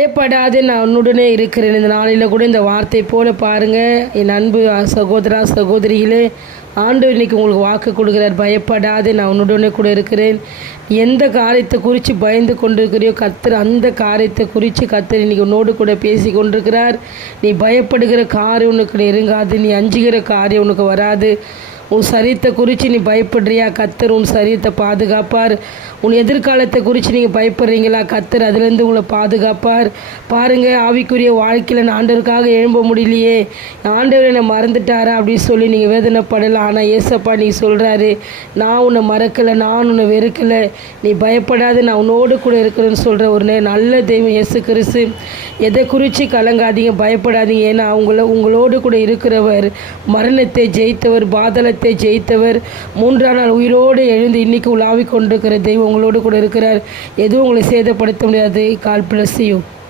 பயப்படாது, நான் உன்னுடனே இருக்கிறேன். இந்த நாளில் கூட இந்த வார்த்தை போல பாருங்கள் என் அன்பு சகோதரா சகோதரிகளே, ஆண்டவர் இன்னைக்கு உங்களுக்கு வாக்கு கொடுக்குறார். பயப்படாது, நான் உன்னுடனே கூட இருக்கிறேன். எந்த காரியத்தை குறித்து பயந்து கொண்டிருக்கிறியோ கர்த்தர் அந்த காரியத்தை குறித்து கர்த்தர் இன்னைக்கு உன்னோடு கூட பேசி கொண்டிருக்கிறார். நீ பயப்படுகிற காரியம் உனக்கு நெருங்காது, நீ அஞ்சுகிற காரியம் உனக்கு வராது. உன் சரீரத்தை குறித்து நீ பயப்படுறியா, கர்த்தர் உன் சரீரத்தை பாதுகாப்பார். உன் எதிர்காலத்தை குறித்து நீங்கள் பயப்படுறீங்களா, கர்த்தர் அதுலேருந்து உங்களை பாதுகாப்பார். பாருங்கள், ஆவிக்குரிய வாழ்க்கையில் நான் ஆண்டவருக்காக எழும்ப முடியலையே, ஆண்டவர் என்னை மறந்துட்டாரா அப்படின்னு சொல்லி நீங்கள் வேதனைப்படலாம். ஆனால் ஏசப்பா நீ சொல்கிறாரு, நான் உன்னை மறக்கலை, நான் உன்னை வெறுக்கலை, நீ பயப்படாது, நான் உன்னோடு கூட இருக்கிறேன்னு சொல்கிற ஒரு நல்ல தெய்வம் இயேசு கிறிஸ்து. எதை குறித்து கலங்காதீங்க, பயப்படாதீங்க. ஏன்னா உங்களோடு கூட இருக்கிறவர், மரணத்தை ஜெயித்தவர், பாதளத்தை ஜெயித்தவர், 3ஆம் நாள் உயிரோடு எழுந்து இன்னைக்கு உலாவிக் கொண்டிருக்கிற தெய்வம் உங்களோடு கூட இருக்கிறார். எதுவும் உங்களை சேதப்படுத்த முடியாது. God bless you.